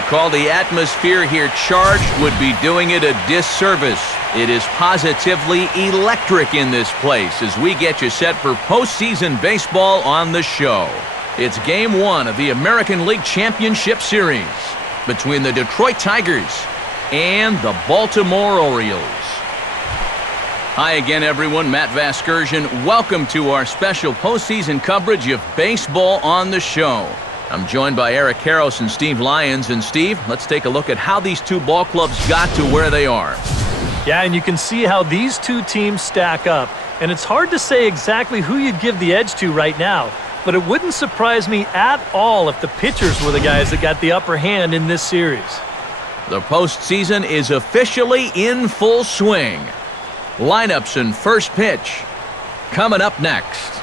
To call the atmosphere here charged would be doing it a disservice. It is positively electric in this place as we get you set for postseason baseball on the show. It's Game 1 of the American League Championship Series between the Detroit Tigers and the Baltimore Orioles. Hi again, everyone. Matt Vasgersian. Welcome to our special postseason coverage of baseball on the show. I'm joined by Eric Karros and Steve Lyons. And Steve, let's take a look at how these two ball clubs got to where they are. Yeah, and you can see how these two teams stack up. And it's hard to say exactly who you'd give the edge to right now. But it wouldn't surprise me at all if the pitchers were the guys that got the upper hand in this series. The postseason is officially in full swing. Lineups and first pitch coming up next.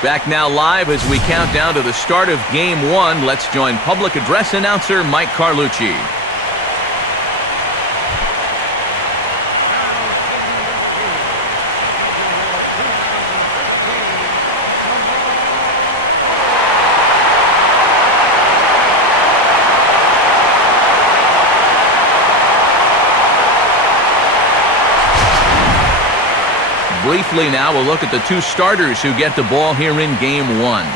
Back now live as we count down to the start of Game 1. Let's join public address announcer Mike Carlucci. Briefly now, we'll look at the two starters who get the ball here in Game 1.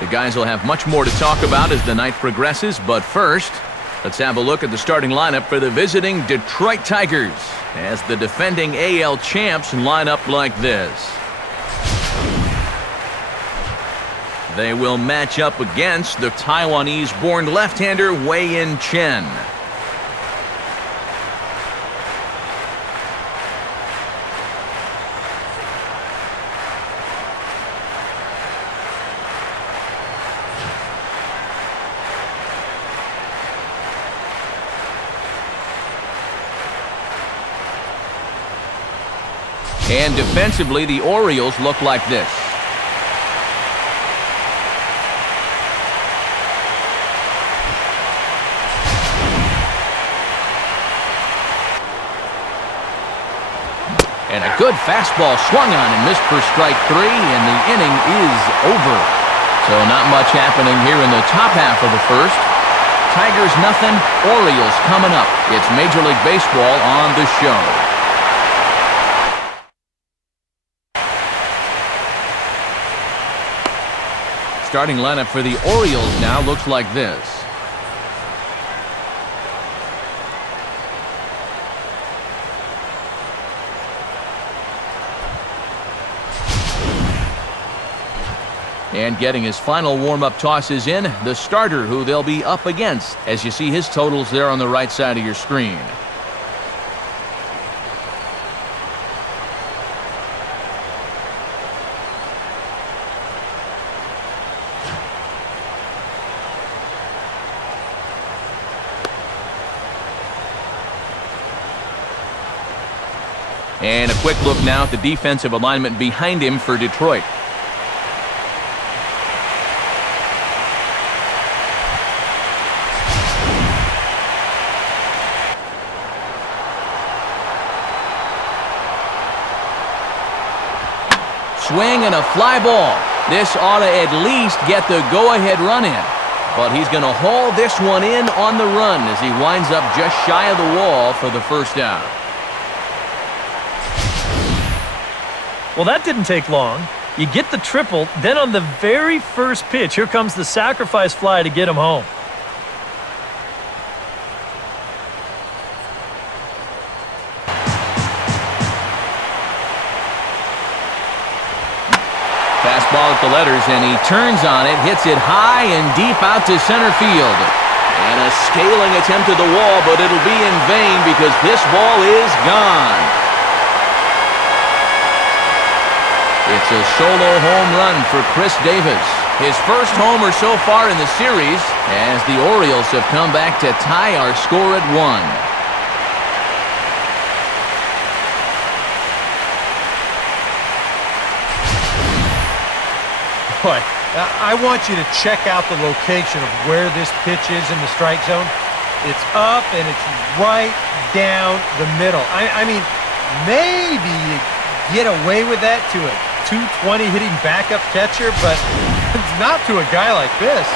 The guys will have much more to talk about as the night progresses, but first, let's have a look at the starting lineup for the visiting Detroit Tigers as the defending AL champs line up like this. They will match up against the Taiwanese-born left-hander Wei-Yin Chen. And defensively, the Orioles look like this. And a good fastball swung on and missed for strike 3, and the inning is over. So not much happening here in the top half of the first. Tigers nothing, Orioles coming up. It's Major League Baseball on the show. Starting lineup for the Orioles now looks like this. And getting his final warm-up tosses in, the starter who they'll be up against, as you see his totals there on the right side of your screen. And a quick look now at the defensive alignment behind him for Detroit. Swing and a fly ball. This ought to at least get the go-ahead run in. But he's going to haul this one in on the run as he winds up just shy of the wall for the first out. Well, that didn't take long. You get the triple, then on the very first pitch, here comes the sacrifice fly to get him home. Fastball at the letters, and he turns on it, hits it high and deep out to center field. And a scaling attempt at the wall, but it'll be in vain because this ball is gone. It's a solo home run for Chris Davis. His first homer so far in the series as the Orioles have come back to tie our score at 1. Boy, I want you to check out the location of where this pitch is in the strike zone. It's up and it's right down the middle. I mean, maybe you get away with that to a 220 hitting backup catcher, but it's not to a guy like this.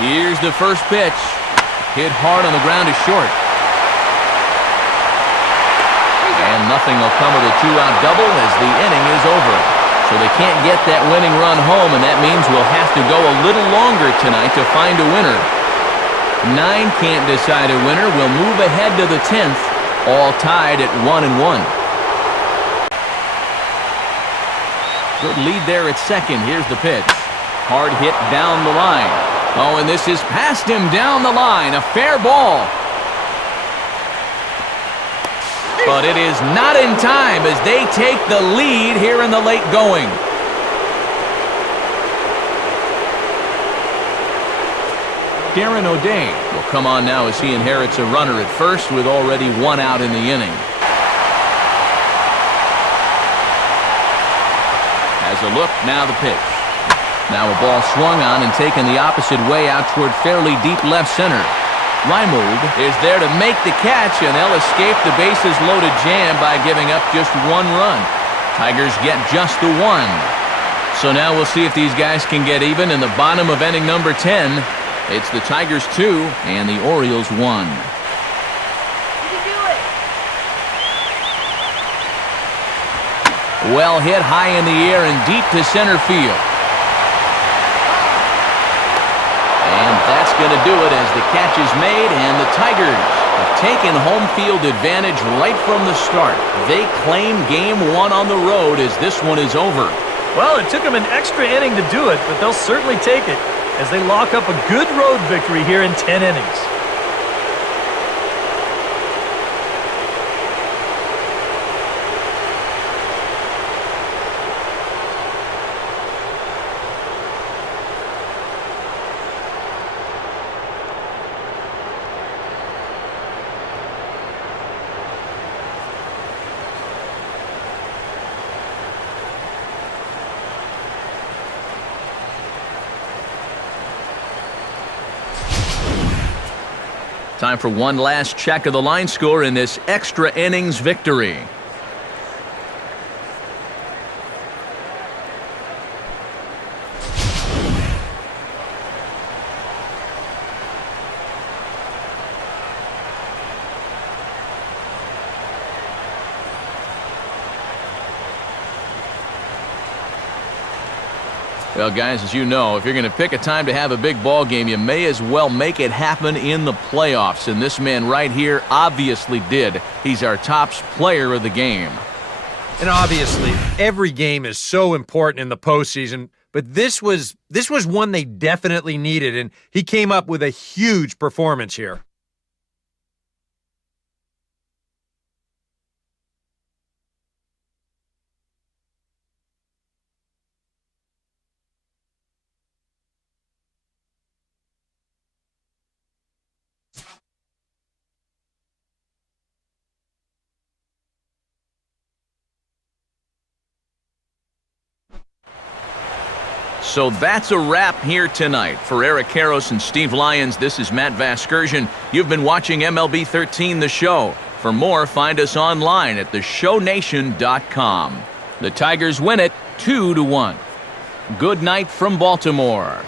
Here's the first pitch. Hit hard on the ground to short. And nothing will come of the 2-out double as the inning is over. So they can't get that winning run home, and that means we'll have to go a little longer tonight to find a winner. 9 can't decide a winner. We'll move ahead to the 10th, all tied at 1-1. Good lead there at second. Here's the pitch. Hard hit down the line. Oh, and this is past him down the line. A fair ball. But it is not in time as they take the lead here in the late going. Darren O'Day will come on now as he inherits a runner at first with already 1 out in the inning. Has a look, now the pitch. Now a ball swung on and taken the opposite way out toward fairly deep left center. Reimold is there to make the catch, and they'll escape the bases-loaded jam by giving up just 1 run. Tigers get just the 1. So now we'll see if these guys can get even in the bottom of inning number 10. It's the Tigers 2 and the Orioles 1. You can do it. Well hit high in the air and deep to center field. And that's going to do it as the catch is made, and the Tigers have taken home field advantage right from the start. They claim game 1 on the road as this one is over. Well, it took them an extra inning to do it, but they'll certainly take it as they lock up a good road victory here in 10 innings. Time for one last check of the line score in this extra innings victory. Well, guys, as you know, if you're going to pick a time to have a big ball game, you may as well make it happen in the playoffs. And this man right here obviously did. He's our top player of the game. And obviously, every game is so important in the postseason, but this was one they definitely needed, and he came up with a huge performance here. So that's a wrap here tonight. For Eric Karros and Steve Lyons, this is Matt Vasgersian. You've been watching MLB 13 The Show. For more, find us online at theshownation.com. The Tigers win it 2-1. Good night from Baltimore.